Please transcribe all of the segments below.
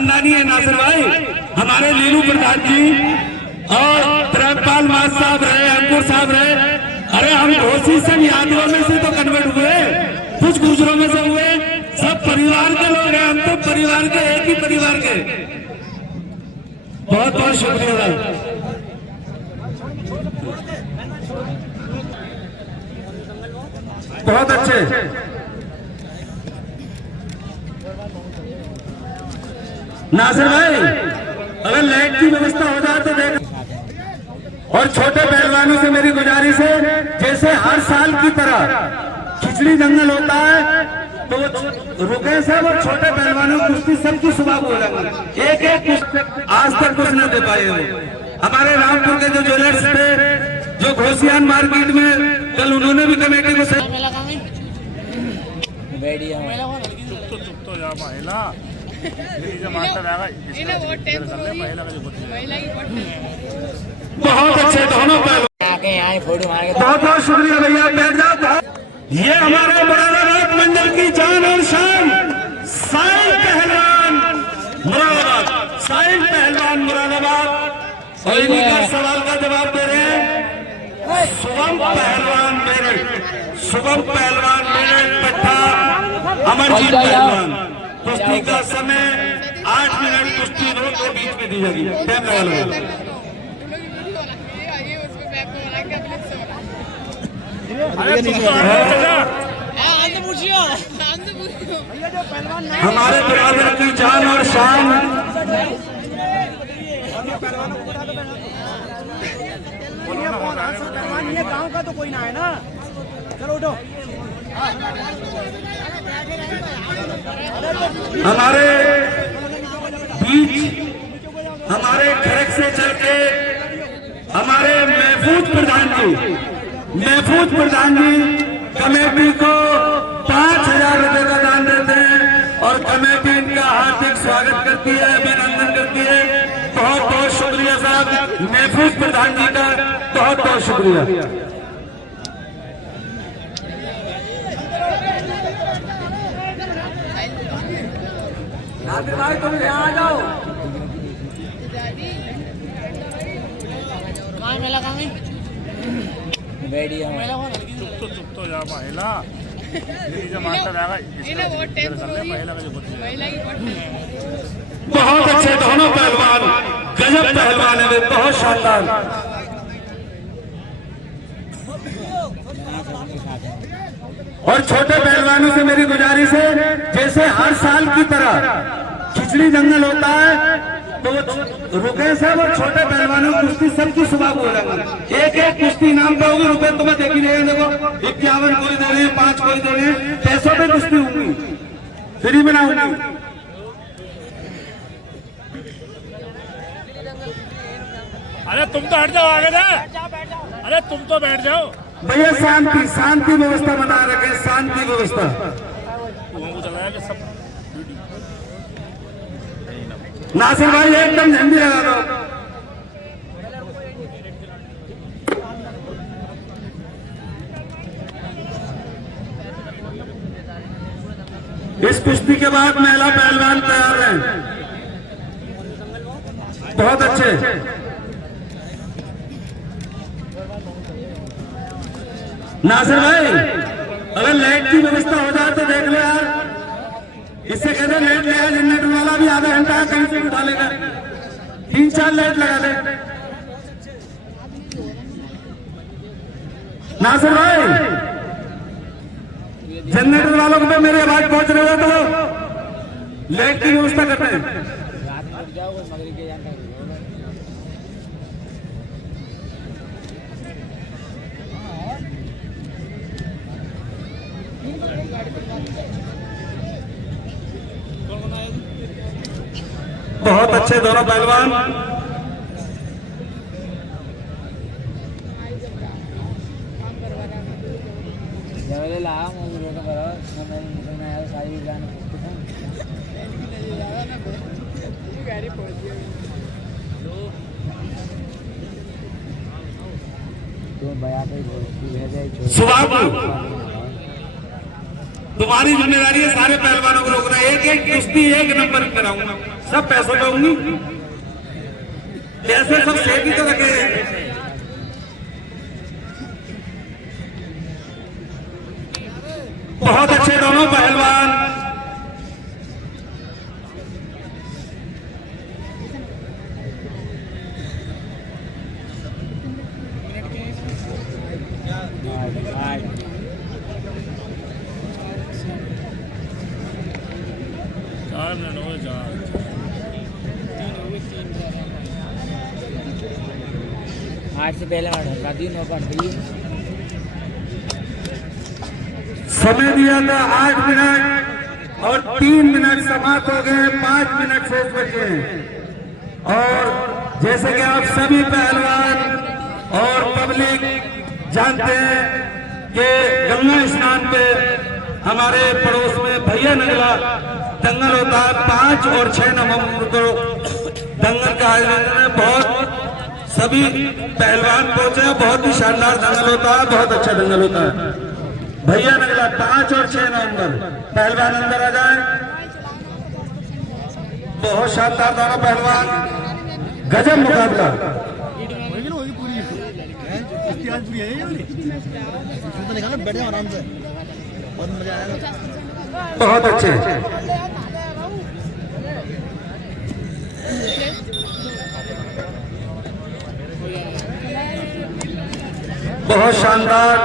खानदानी है नासिर भाई। हमारे लीलू प्रधान जी और प्रेमपाल मास साहब रहे, अंकुर साहब रहे। अरे हम घोसी संघ यादवों में से तो कन्वर्ट हुए, कुछ गुजरों में से हुए, सब परिवार के लोग हैं। हम तो परिवार के, एक ही परिवार के। बहुत बहुत शुक्रिया भाई। बहुत अच्छे। नासिर भाई अगर लाइट की व्यवस्था हो जाए तो देख। और छोटे पहलवानों से मेरी गुजारिश है, जैसे हर साल की तरह खिचड़ी दंगल होता है तो रुके साहब और छोटे पहलवानों की कुश्ती सबकी सुबह को हो जाएगी। एक एक आज तक कुछ न दे पाए वो। हमारे रामपुर के जो ज्वेलर्स थे, जो घोसियान मार्केट में, कल उन्होंने भी कमेटी को बहुत अच्छे दोनों बहुत बहुत शुक्रिया भैया। बैठ जाओ। ये हमारे मुरादाबाद मंडल की जान और शान साहिल पहलवान मुरादाबाद, साहिल पहलवान मुरादाबाद। और इन्हीं का सवाल का जवाब दे रहे हैं शुभम पहलवान मेरठ, शुभम पहलवान मेरठ पट्टा अमरजीत पहलवान। कुश्ती का समय 8 मिनट कुश्ती रोड के बीच में दी जाएगी। टाइम लगा लो। हमारे बिरादर की जान और शान ये गांव का तो कोई ना है ना। चलो उठो। हमारे बीच हमारे खड़क से चल के हमारे महफूज प्रधान जी कमेटी को 5000 रुपए का दान देते हैं और कमेटी इनका हार्दिक स्वागत करती है, अभिनंदन करती है। बहुत बहुत शुक्रिया साहब, महफूज प्रधान जी का बहुत बहुत शुक्रिया। भाई तुम यहाँ आ जाओ। चुप तो जा महिला बहुत अच्छे दोनों पहलवान, गजब पहलवान है वे, बहुत शानदार। और छोटे पहलवानों से मेरी गुजारिश है, जैसे हर साल की तरह खिचड़ी दंगल होता है तो रुके साहब और छोटे पहलवानों की कुश्ती सबकी सुबह को हो जाएगी। एक एक कुश्ती नाम पे होगी, रुपए तो मैं देख ही नहीं। देखो 51 कोई दे रहे हैं, 5 कोई दे रहे हैं, पैसों पे कुश्ती होगी, फ्री में ना होगी। अरे तुम तो हट जाओ आगे जा। अरे तुम तो बैठ जाओ भैया। शांति शांति व्यवस्था बना रखे, शांति व्यवस्था। नासिर भाई एकदम झंडी लगा दो। इस कुश्ती के बाद महिला पहलवान तैयार हैं। बहुत अच्छे। नासिर भाई अगर लाइट की व्यवस्था हो जाए तो देख लो यार। इससे कहते लाइट लगा, जनरेटर वाला भी आधा घंटा कहीं से उठा लेगा, 3-4 लाइट लगा दे। नासिर भाई जनरेटर वालों को तो मेरी आवाज पहुंच रही है तो लाइट की व्यवस्था करते हैं। बहुत अच्छे दोनों पहलवान। सुबह तुम्हारी जिम्मेदारी है सारे पहलवानों को रोकना। एक एक कुश्ती एक नंबर कराऊंगा, सब पैसों पे होंगी। जैसे सब सेठ ही तो रखे हैं। बहुत अच्छे दोनों पहलवान। आठ से पहले समय दिया था 8 मिनट और 3 मिनट समाप्त हो गए, 5 मिनट शेष बचे हैं। और जैसे कि आप सभी पहलवान और पब्लिक जानते हैं कि गंगा स्नान पे हमारे पड़ोस में भैया नगला दंगल होता है। 5 और 6 नवंबर को दंगल का आयोजन है। बहुत सभी पहलवान पहुंचे हैं। बहुत ही शानदार दंगल होता है, बहुत अच्छा दंगल होता है। भैया नगला 5 और 6 नवंबर। पहलवान अंदर आ जाए। बहुत शानदार दोनों पहलवान, गजब मुकाबला। बहुत अच्छे, बहुत शानदार।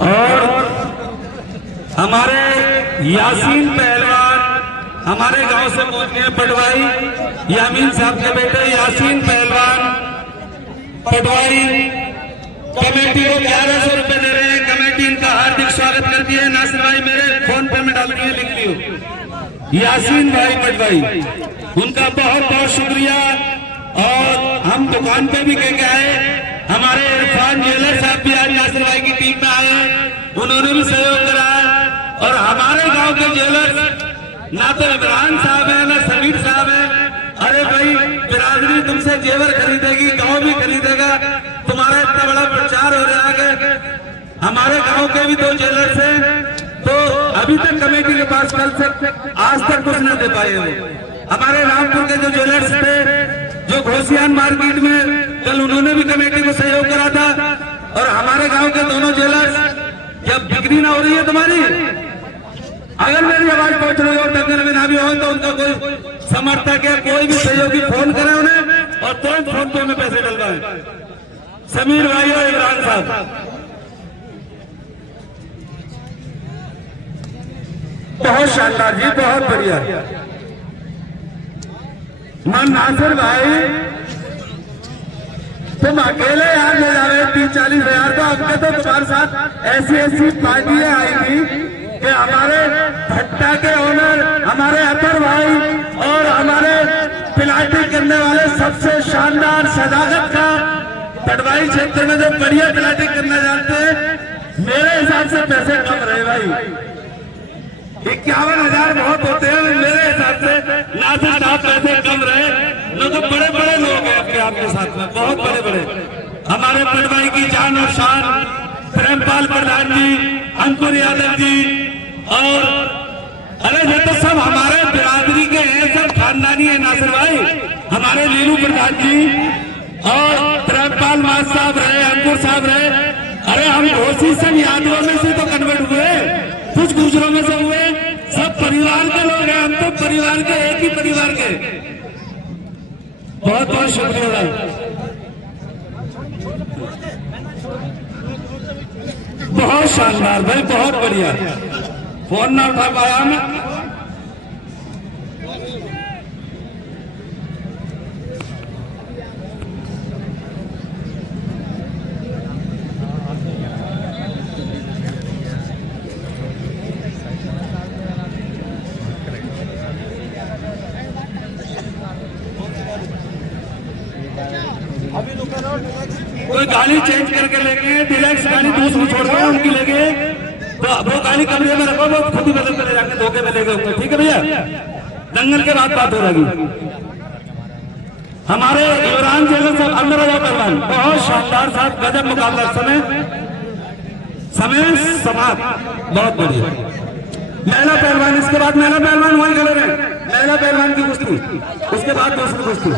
और हमारे यासीन पहलवान हमारे गांव से पहुंच गए। पटवारी यामीन साहब के बेटे यासीन पहलवान पटवारी कमेटी को 1100 रुपए दे रहे हैं। कमेटी इनका हार्दिक स्वागत करती है। नासिर भाई मेरे फोन पे में डाल दिए, लिख लियो यासीन भाई पटवारी, उनका बहुत बहुत शुक्रिया। और हम दुकान पे भी कह के आए, हमारे इरफान ज्वेलर साहब भी आज नासिर भाई की टीम में आए, उन्होंने भी सहयोग करा। और हमारे गांव के ज्वेलर ना तो इमरान साहब है ना समीर साहब है। अरे भाई बिरादरी तुमसे जेवर खरीदेगी, गांव भी खरीदेगा। तुम्हारा इतना बड़ा प्रचार हो रहा है कि हमारे गांव के भी 2 ज्वेलर्स हैं, तो अभी तक कमेटी के पास कल से आज तक कुछ न दे पाए वो। हमारे रामपुर के जो ज्वेलर्स थे, जो घोसियान मार्केट में, कल उन्होंने भी कमेटी को सहयोग करा था। और हमारे गांव के दोनों ज्वेलर्स, जब बिक्री ना हो रही है तुम्हारी, अगर मेरी आवाज पहुंच रही हो, टक्कर में ना भी हो, तो उनका कोई समर्थक है, कोई भी सहयोगी फोन करे उन्हें और तुरंत फोन पे में पैसे डलवाएं। समीर भाई और इमरान साहब, बहुत शानदार जी, बहुत बढ़िया। मन नासिर भाई तुम अकेले यहाँ ले जा रहे 30-40 हजार, तो हमने तो तुम्हारे साथ ऐसी पार्टियां आएंगी कि हमारे भट्टा के ओनर, हमारे अतर भाई और हमारे पिलाटी करने वाले सबसे शानदार सदाकत का पटवारी क्षेत्र में जो बढ़िया पिलाटी करना जानते हैं, मेरे हिसाब से पैसे कम रहे भाई। 51,000 बहुत होते हैं, मेरे हिसाब से नासिर साहब पैसे कम रहे। लोग तो बड़े बड़े लोग हैं आपके साथ में, बहुत बड़े बड़े। हमारे पटवारी की जान और शान प्रेमपाल प्रधान जी, अंकुर यादव जी, और अरे ये तो सब हमारे बिरादरी के हैं, सब खानदानी है नासिर भाई। हमारे लीलू प्रधान जी और प्रेमपाल मास साहब रहे, अंकुर साहब रहे। अरे हम घोसी सब यादवों में से तो कन्वर्ट हुए, कुछ गुजरों में से हुए, सब परिवार के लोग हैं। हम तो परिवार के, एक ही परिवार के। बहुत बहुत शुक्रिया। बहुत शानदार भाई, बहुत बढ़िया। फोन ना उठा पाया मैं। अभी कोई गाड़ी चेंज करके लेके डिलक्स गाड़ी दूसरी छोड़ के उनकी लेके तो वो गाड़ी कमरे में रखो, वो खुद ही बदल कर ले जाके धोखे में लेके ऊपर। ठीक है भैया, दंगल के बाद बात हो रही। हमारे इमरान जैसे सब अंदर आ जाओ पहलवान, बहुत शानदार साहब, गजब मुकाबला, समय समाप्त, बहुत बढ़िया। महिला पहलवान, इसके बाद महिला पहलवान वही खड़े रहे, महिला पहलवान की कुश्ती, उसके बाद दूसरी कुश्ती।